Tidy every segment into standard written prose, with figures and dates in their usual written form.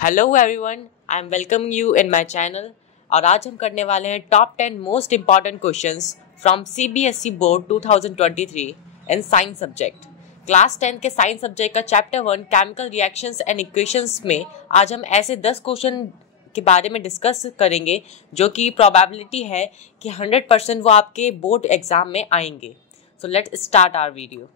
Hello everyone, I am welcoming you in my channel. और आज हम करने वाले हैं top 10 most important questions from CBSE board 2023 in science subject. Class 10 के साइंस सब्जेक्ट का chapter 1 chemical reactions and equations में आज हम ऐसे 10 क्वेश्चन के बारे में डिस्कस करेंगे जो कि प्रोबेबिलिटी है कि 100% वो आपके बोर्ड एग्जाम में आएंगे। So let's start our video.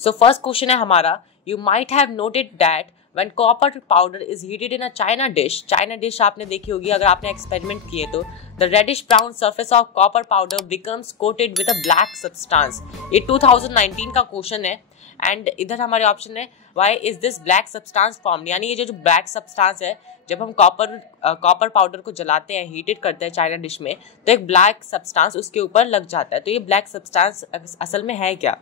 So first question है हमारा, you might have noted that when copper powder is heated in a China dish आपने देखी होगी अगर आपने एक्सपेरिमेंट किए तो, the reddish brown surface of copper powder becomes coated with a black substance। ये 2019 का क्वेश्चन है एंड इधर हमारे ऑप्शन है why is this black substance formed, यानी ये जो ब्लैक सब्सटेंस है जब हम कॉपर पाउडर को जलाते हैं, हीटेड करते हैं चाइना डिश में, तो एक ब्लैक सब्सटेंस उसके ऊपर लग जाता है। तो ये ब्लैक सब्सटेंस असल में है क्या?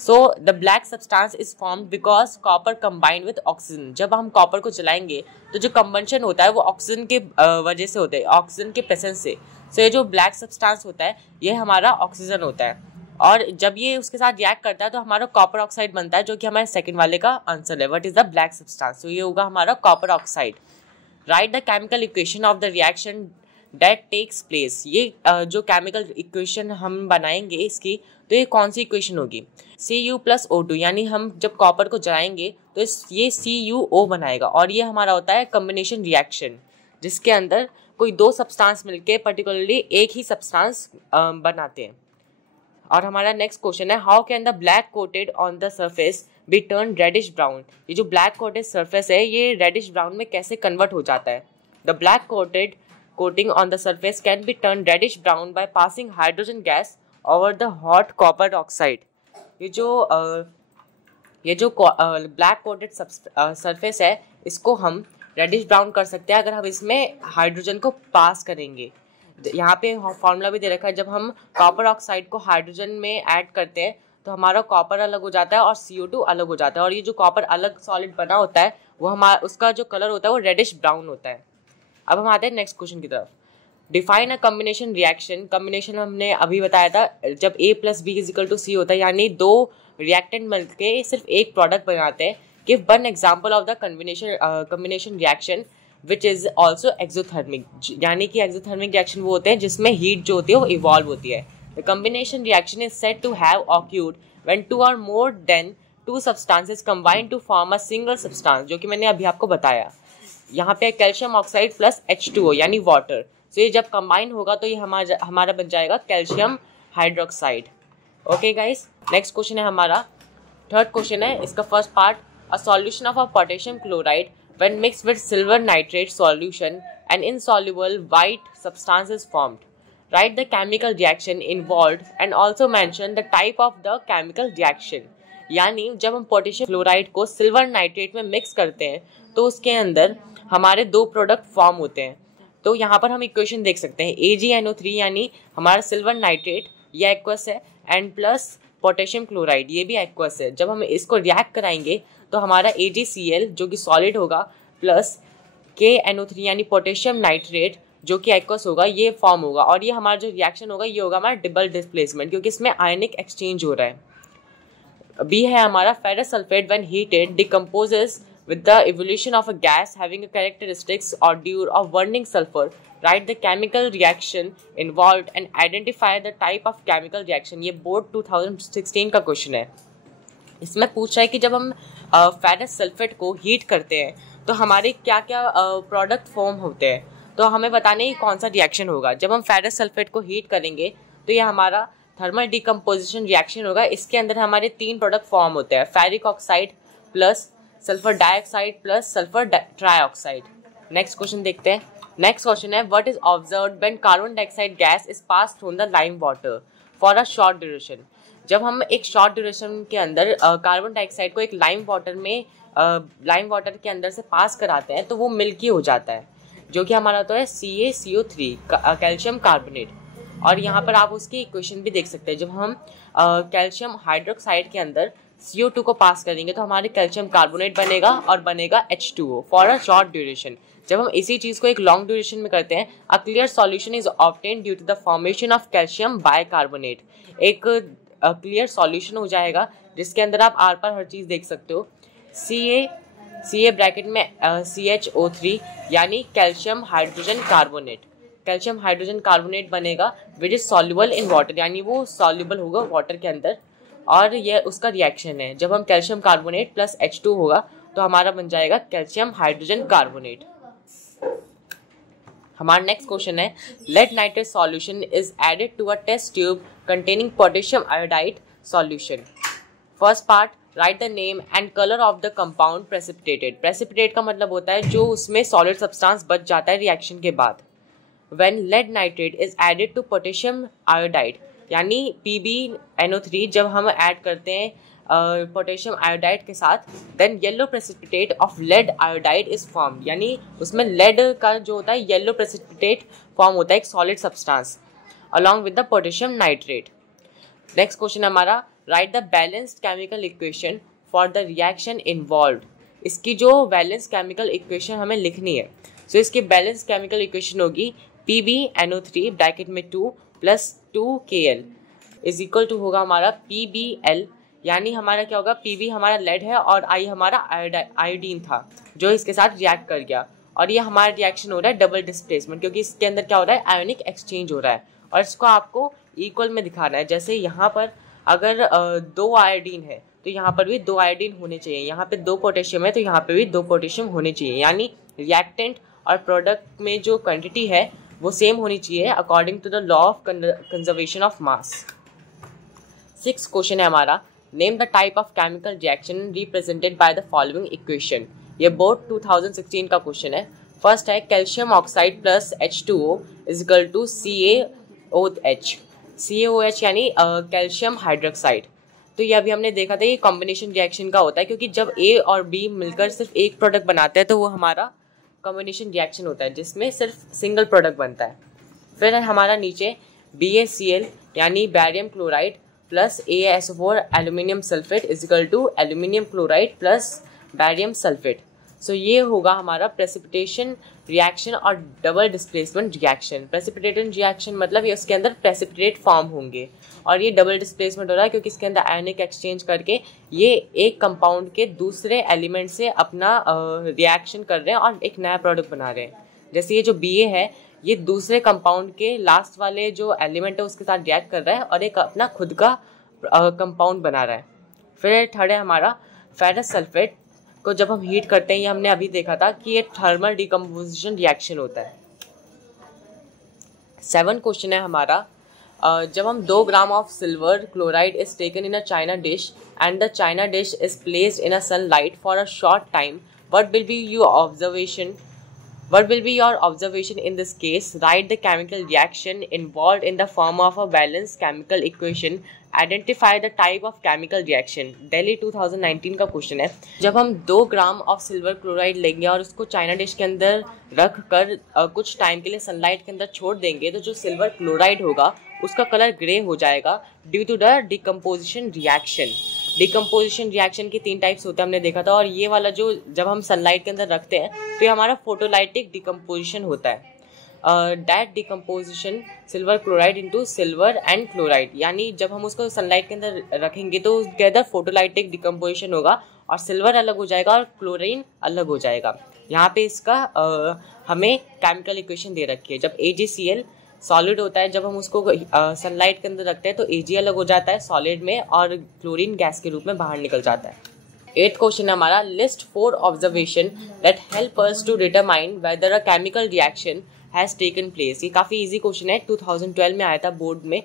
So the black substance is formed because copper combined with oxygen. जब हम कॉपर को जलाएंगे तो जो कंबंशन होता है वो ऑक्सीजन के वजह से होता है, ऑक्सीजन के प्रेजेंस से। सो ये जो ब्लैक सब्सटेंस होता है ये हमारा ऑक्सीजन होता है और जब ये उसके साथ रिएक्ट करता है तो हमारा कॉपर ऑक्साइड बनता है, जो कि हमारे सेकंड वाले का आंसर है। What is the black substance? तो ये होगा हमारा copper oxide. Write the chemical equation of the reaction that takes place. ये जो केमिकल इक्वेशन हम बनाएंगे इसकी, तो ये कौन सी इक्वेशन होगी? Cu+O2, यानी हम जब कॉपर को जलाएंगे तो ये CuO बनाएगा और ये हमारा होता है कॉम्बिनेशन रिएक्शन, जिसके अंदर कोई दो सब्सटेंस मिलके पर्टिकुलरली एक ही सब्सटेंस बनाते हैं। और हमारा नेक्स्ट क्वेश्चन है, how can the black coated on the surface be turn reddish brown. ये जो ब्लैक कोटेड सरफेस है ये रेडिश ब्राउन में कैसे कन्वर्ट हो जाता है? The black coated coating on the surface can be turn reddish brown by passing hydrogen gas over the hot copper oxide. ये जो ब्लैक कोटेड सरफेस है इसको हम रेडिश ब्राउन कर सकते हैं अगर हम इसमें हाइड्रोजन को पास करेंगे। यहाँ पे फॉर्मूला भी दे रखा है, जब हम कॉपर ऑक्साइड को हाइड्रोजन में ऐड करते हैं तो हमारा कॉपर अलग हो जाता है और CO2 अलग हो जाता है और ये जो कॉपर अलग सॉलिड बना होता है वो हमारा उसका जो कलर होता है वो रेडिश ब्राउन होता है। अब हम आते हैं नेक्स्ट क्वेश्चन की तरफ। Define a combination reaction. Combination हमने अभी बताया था जब A+B=C होता है, यानी दो रिएक्टेंट मिलके सिर्फ एक प्रोडक्ट बनाते हैं। Give one example of the combination reaction which is also exothermic, यानी कि एक्सोथर्मिक रिएक्शन वो होते हैं जिसमें हीट जो होती है वो इवॉल्व होती है। The combination reaction is said to have occurred when two और more than two substances combine to form a single substance, जो कि मैंने अभी आपको बताया। यहाँ पे कैल्शियम ऑक्साइड प्लस H2O यानी वाटर। तो ये जब कंबाइन होगा तो ये हमारा बन जाएगा calcium hydroxide. Okay guys, next question है हमारा, थर्ड क्वेश्चन है इसका first part. A solution of a potassium chloride when mixed with silver nitrate solution an insoluble white substance is formed. Write the chemical reaction involved and also mention the type of the chemical reaction। यानी जब हम potassium chloride को silver nitrate में mix करते हैं तो उसके अंदर हमारे दो प्रोडक्ट फॉर्म होते हैं। तो यहाँ पर हम इक्वेशन देख सकते हैं, AgNO3 यानी हमारा सिल्वर नाइट्रेट ये एक्वस है एंड प्लस पोटेशियम क्लोराइड ये भी एक्वस है। जब हम इसको रिएक्ट कराएंगे तो हमारा AgCl जो कि सॉलिड होगा प्लस KNO3 यानी पोटेशियम नाइट्रेट जो कि एक्वस होगा ये फॉर्म होगा और ये हमारा जो रिएक्शन होगा ये होगा हमारा डबल डिस्प्लेसमेंट, क्योंकि इसमें आयनिक एक्सचेंज हो रहा है। बी है हमारा, ferrous sulphate when heated decomposes with the evolution of a gas having a characteristics or due of burning sulfur। Write the chemical reaction involved and identify the type of chemical reaction। ये board 2016 का question है। इसमें पूछ रहा है कि जब हम फेरस सल्फेट को हीट करते हैं तो हमारे क्या क्या प्रोडक्ट फॉर्म होते हैं, तो हमें बताने ही कौन सा रिएक्शन होगा। जब हम फेरस सल्फेट को हीट करेंगे तो ये हमारा थर्मल डिकम्पोजिशन रिएक्शन होगा। इसके अंदर हमारे तीन प्रोडक्ट फॉर्म होते हैं, ferric oxide plus sulphur dioxide plus sulphur trioxide. Next question देखते हैं। नेक्स्ट क्वेश्चन है, what is observed when carbon dioxide gas is pass through the lime water for a short duration. जब हम एक short duration के अंदर carbon dioxide को एक लाइम वाटर के अंदर से पास कराते हैं तो वो मिल्की हो जाता है, जो कि हमारा होता है CaCO3 कैल्शियम कार्बोनेट। और यहाँ पर आप उसकी इक्वेशन भी देख सकते हैं। जब हम कैल्शियम हाइड्रोक्साइड के अंदर CO2 को पास करेंगे तो हमारे कैल्शियम कार्बोनेट बनेगा और बनेगा H2O for a short duration. जब हम इसी चीज़ को एक लॉन्ग ड्यूरेशन में करते हैं, a clear solution is obtained due to the formation of calcium bicarbonate. एक क्लियर सॉल्यूशन हो जाएगा जिसके अंदर आप आर पार हर चीज़ देख सकते हो। Ca ब्रैकेट में CHO3 यानी calcium hydrogen carbonate. Calcium hydrogen carbonate बनेगा which is soluble in water, यानी वो सॉल्युबल होगा वाटर के अंदर, और ये उसका रिएक्शन है। जब हम कैल्शियम कार्बोनेट प्लस H2 होगा तो हमारा बन जाएगा कैल्शियम हाइड्रोजन कार्बोनेट। हमारा नेक्स्ट क्वेश्चन है, lead nitrate solution is added to a test tube containing potassium iodide solution. First part, write the name and colour of the compound precipitated. Precipitate का मतलब होता है जो उसमें सॉलिड सब्सटेंस बच जाता है रिएक्शन के बाद। When lead nitrate is added to potassium iodide यानी PbNO3 जब हम ऐड करते हैं पोटेशियम आयोडाइड के साथ, then yellow precipitate of lead iodide is form, यानी उसमें लेड का जो होता है येलो प्रेसिपिटेट फॉर्म होता है, एक solid substance along with the potassium nitrate. Next question हमारा, write the balanced chemical equation for the reaction involved. इसकी जो बैलेंस केमिकल इक्वेशन हमें लिखनी है, सो इसकी बैलेंस केमिकल इक्वेशन होगी PbNO3 ब्रैकेट में 2 plus 2Kl is equal to होगा हमारा PbL, यानी हमारा क्या होगा, Pb हमारा लेड है और I हमारा आयोडीन था जो इसके साथ रिएक्ट कर गया, और ये हमारा रिएक्शन हो रहा है डबल डिस्प्लेसमेंट, क्योंकि इसके अंदर क्या हो रहा है, आयोनिक एक्सचेंज हो रहा है, और इसको आपको इक्वल में दिखाना है। जैसे यहाँ पर अगर 2 आयोडीन है तो यहाँ पर भी 2 आयोडीन होने चाहिए, यहाँ पे 2 पोटेशियम है तो यहाँ पे भी 2 पोटेशियम होने चाहिए, यानी रिएक्टेंट और प्रोडक्ट में जो क्वांटिटी है वो सेम होनी चाहिए according to the law of conservation of mass. 6 question है हमारा, name the type of chemical reaction represented by the following equation. ये बोर्ड 2016 का क्वेश्चन है। फर्स्ट है calcium oxide plus H2O is equal to CaOH। CaOH यानी calcium hydroxide. तो ये अभी हमने देखा था, ये कॉम्बिनेशन रिएक्शन का होता है, क्योंकि जब A और B मिलकर सिर्फ एक प्रोडक्ट बनाते हैं तो वो हमारा कॉम्बिनेशन रिएक्शन होता है जिसमें सिर्फ सिंगल प्रोडक्ट बनता है। फिर है हमारा नीचे BaCl यानी barium chloride plus AsO4 aluminium sulphate is equal to aluminium chloride plus barium sulphate. So ये होगा हमारा प्रेसिपिटेशन रिएक्शन और double displacement reaction. Precipitation reaction मतलब ये उसके अंदर प्रेसिपिटेट फॉर्म होंगे, और ये डबल डिस्प्लेसमेंट हो रहा है क्योंकि इसके अंदर आयोनिक एक्सचेंज करके ये एक कंपाउंड के दूसरे एलिमेंट से अपना रिएक्शन कर रहे हैं और एक नया प्रोडक्ट बना रहे हैं। जैसे ये जो Ba है ये दूसरे कंपाउंड के लास्ट वाले जो एलिमेंट है उसके साथ रिएक्ट कर रहा है और एक अपना खुद का कंपाउंड बना रहा है। फिर थर्ड है हमारा फेरस सल्फेट को जब हम हीट करते हैं, ये हमने अभी देखा था कि ये थर्मल डिकम्पोजिशन रिएक्शन होता है। 7 क्वेश्चन है हमारा, जब हम 2 gram of silver chloride is taken in a China dish and the China dish is placed in a sunlight for a short time, what will be your observation in this case? Write the chemical reaction involved in the form of a balanced chemical equation. Identify the type of chemical reaction. Delhi 2019 का question है। जब हम 2 gram of silver chloride लेंगे और उसको China dish के अंदर रख कर कुछ टाइम के लिए सनलाइट के अंदर छोड़ देंगे, तो जो सिल्वर क्लोराइड होगा उसका कलर ग्रे हो जाएगा due to the decomposition reaction. Decomposition reaction की 3 टाइप्स होते हैं हमने देखा था, और ये वाला जो जब हम सनलाइट के अंदर रखते हैं तो ये हमारा फोटोलाइटिक डिकम्पोजिशन होता है। That decomposition silver chloride into silver and chloride, यानी जब हम उसको सनलाइट के अंदर रखेंगे तो उसके अंदर फोटोलाइटिक डिकम्पोजिशन होगा और सिल्वर अलग हो जाएगा और क्लोरीन अलग हो जाएगा। यहाँ पे इसका हमें केमिकल इक्वेशन दे रखी है। जब AgCl सॉलिड होता है, जब हम उसको सनलाइट के अंदर रखते हैं तो Ag अलग हो जाता है सॉलिड में और क्लोरीन गैस के रूप में बाहर निकल जाता है। 8th क्वेश्चन है हमारा, list 4 observation that help us to determine whether a chemical reaction has taken place. ये काफ़ी इजी क्वेश्चन है, 2012 में आया था बोर्ड में।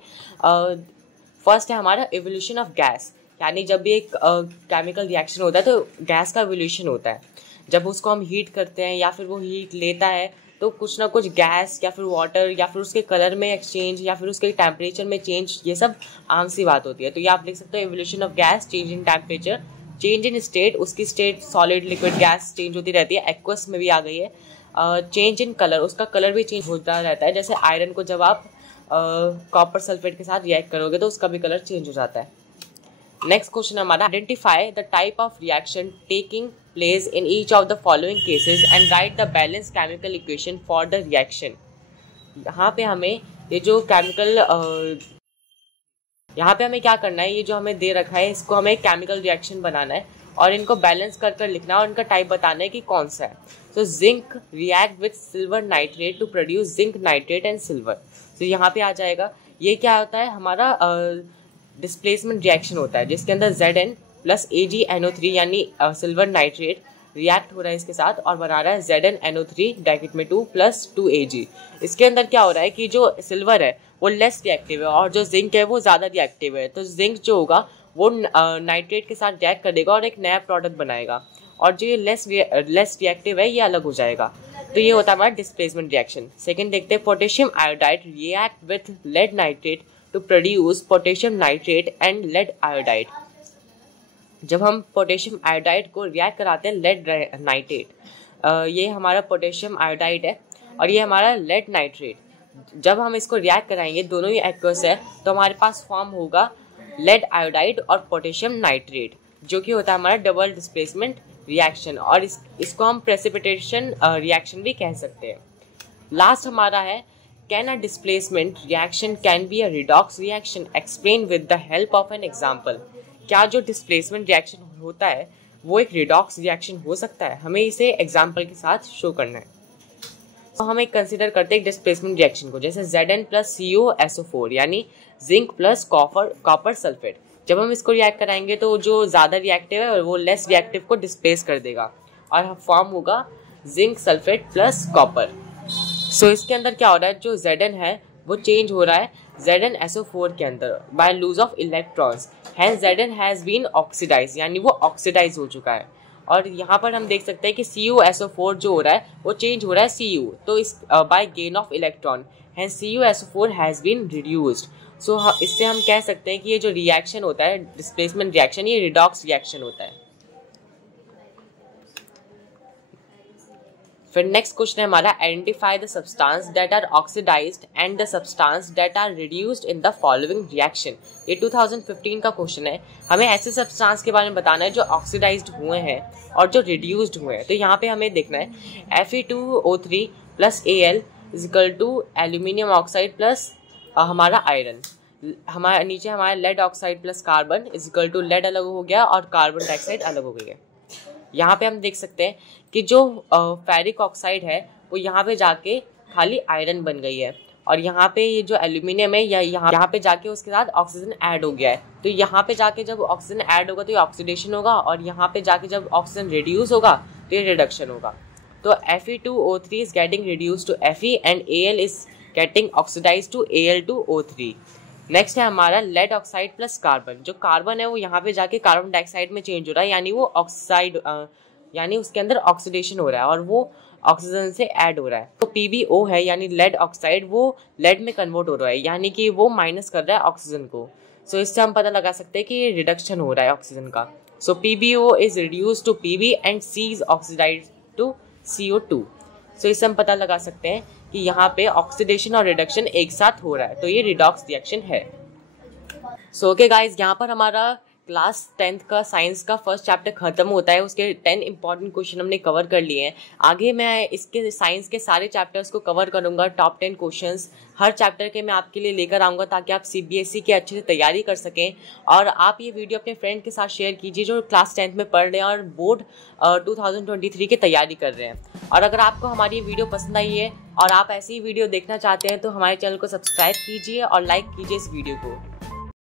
फर्स्ट है हमारा एवोल्यूशन ऑफ गैस, यानी जब भी एक केमिकल रिएक्शन होता है तो गैस का एवोल्यूशन होता है। जब उसको हम हीट करते हैं या फिर वो हीट लेता है तो कुछ ना कुछ गैस या फिर वाटर या फिर उसके कलर में एक्सचेंज या फिर उसके टेम्परेचर में चेंज, ये सब आम सी बात होती है। तो ये आप लिख सकते हो evolution of gas, change in temperature, change in state, उसकी state solid liquid gas change होती रहती है, एक्वस में भी आ गई है। चेंज इन कलर, उसका कलर भी चेंज होता रहता है। जैसे आयरन को जब आप कॉपर सल्फेट के साथ रिएक्ट करोगे तो उसका भी कलर चेंज हो जाता है। नेक्स्ट क्वेश्चन हमारा, identify the type of reaction taking place in each of the following cases and write the balanced chemical equation for the reaction। यहाँ पे हमें ये जो केमिकल यहाँ पे हमें क्या करना है, ये जो हमें दे रखा है इसको हमें केमिकल रिएक्शन बनाना है और इनको बैलेंस कर कर लिखना है और इनका टाइप बताना है कि कौन सा है। तो zinc react with silver nitrate to produce zinc nitrate and silver. तो यहाँ पे आ जाएगा, ये क्या होता है हमारा डिस्प्लेसमेंट रिएक्शन होता है जिसके अंदर Zn प्लस AgNO3 यानी सिल्वर नाइट्रेट रिएक्ट हो रहा है इसके साथ और बना रहा है ZnNO3 ब्रैकेट में 2 प्लस 2Ag। इसके अंदर क्या हो रहा है कि जो सिल्वर है वो लेस रिएक्टिव है और जो जिंक है वो ज़्यादा रिएक्टिव है। तो जिंक जो होगा वो नाइट्रेट के साथ रिएक्ट कर देगा और एक नया प्रोडक्ट बनाएगा, और जो ये लेस रिएक्टिव है ये अलग हो जाएगा। तो ये होता है हमारा डिस्प्लेसमेंट रिएक्शन। सेकंड देखते हैं, potassium iodide react with lead nitrate to produce potassium nitrate and lead iodide. जब हम पोटेशियम आयोडाइड को रिएक्ट कराते हैं लेड नाइट्रेट, ये हमारा पोटेशियम आयोडाइड है और ये हमारा लेड नाइट्रेट, जब हम इसको रिएक्ट कराएंगे दोनों ही एक्वस है तो हमारे पास फॉर्म होगा लेड आयोडाइड और पोटेशियम नाइट्रेट, जो कि होता है हमारा डबल डिस्प्लेसमेंट रिएक्शन, और इसको हम प्रेसिपिटेशन रिएक्शन भी कह सकते हैं। लास्ट हमारा है, can a displacement reaction can be a redox reaction, explain with the help of an example. क्या जो डिस्प्लेसमेंट रिएक्शन होता है वो एक रिडॉक्स रिएक्शन हो सकता है? हमें इसे एग्जाम्पल के साथ शो करना है। तो हम एक कंसिडर करते हैं डिस्प्लेसमेंट रिएक्शन को, जैसे Zn प्लस CuSO4 यानी जिंक प्लस कॉपर सल्फेट। जब हम इसको रिएक्ट कराएंगे तो जो ज़्यादा रिएक्टिव है वो लेस रिएक्टिव को डिस्प्लेस कर देगा और फॉर्म होगा जिंक सल्फेट प्लस कॉपर। सो इसके अंदर क्या हो रहा है, जो Zn है वो चेंज हो रहा है ZnSO4 के अंदर by lose of electrons, hence Zn has been oxidise यानी वो ऑक्सीडाइज हो चुका है। और यहाँ पर हम देख सकते हैं कि CuSO4 जो हो रहा है वो चेंज हो रहा है Cu, तो इस by gain of electron hence CuSO4 has been reduced. So इससे हम कह सकते हैं कि ये जो रिएक्शन होता है डिस्प्लेसमेंट रिएक्शन, ये रिडॉक्स रिएक्शन होता है। फिर नेक्स्ट क्वेश्चन है हमारा, identify the substance that are oxidised and the substance that are reduced in the following reaction. ये 2015 का क्वेश्चन है। हमें ऐसे सब्सटेंस के बारे में बताना है जो ऑक्सीडाइज्ड हुए हैं और जो रिड्यूस्ड हुए हैं। तो यहाँ पे हमें देखना है Fe2O3 plus Al is equal to aluminium oxide plus हमारा आयरन, हमारा नीचे हमारा lead oxide plus carbon is equal to lead अलग हो गया और कार्बन डाइऑक्साइड अलग हो गई है। यहाँ पे हम देख सकते हैं कि जो फेरिक ऑक्साइड है वो यहाँ पे जाके खाली आयरन बन गई है, और यहाँ पे ये जो एल्यूमिनियम है यहाँ पे जाके उसके साथ ऑक्सीजन ऐड हो गया है। तो यहाँ पे जाके जब ऑक्सीजन ऐड होगा तो ये ऑक्सीडेशन होगा, और यहाँ पे जाके जब ऑक्सीजन रिड्यूस होगा तो ये रिडक्शन होगा। तो Fe2O3 is getting reduce to Fe and Al is getting oxidise to Al2O3। Next है हमारा लेड ऑक्साइड प्लस कार्बन। जो कार्बन है वो यहाँ पे जाके कार्बन डाइऑक्साइड में चेंज हो रहा है, यानी वो ऑक्साइड यानी उसके अंदर ऑक्सीडेशन हो रहा है और वो ऑक्सीजन से ऐड हो रहा है। तो PbO है यानी लेड ऑक्साइड, वो लेड में कन्वर्ट हो रहा है, यानी कि वो माइनस कर रहा है ऑक्सीजन को। सो इससे हम पता लगा सकते हैं कि ये रिडक्शन हो रहा है ऑक्सीजन का। So PbO is reduce to Pb and C is oxidise to CO2। So इससे हम पता लगा सकते हैं कि यहाँ पे ऑक्सीडेशन और रिडक्शन एक साथ हो रहा है, तो ये रिडॉक्स रिएक्शन है। सो ओके गाइज, यहाँ पर हमारा क्लास 10th का साइंस का फर्स्ट चैप्टर खत्म होता है। उसके 10 इंपॉर्टेंट क्वेश्चन हमने कवर कर लिए हैं। आगे मैं इसके साइंस के सारे चैप्टर्स को कवर करूंगा, टॉप 10 क्वेश्चंस हर चैप्टर के मैं आपके लिए लेकर आऊँगा ताकि आप CBSE की अच्छे से तैयारी कर सकें। और आप ये वीडियो अपने फ्रेंड के साथ शेयर कीजिए जो क्लास 10th में पढ़ रहे हैं और बोर्ड 2023 की तैयारी कर रहे हैं। और अगर आपको हमारी वीडियो पसंद आई है और आप ऐसी ही वीडियो देखना चाहते हैं तो हमारे चैनल को सब्सक्राइब कीजिए और लाइक कीजिए इस वीडियो को।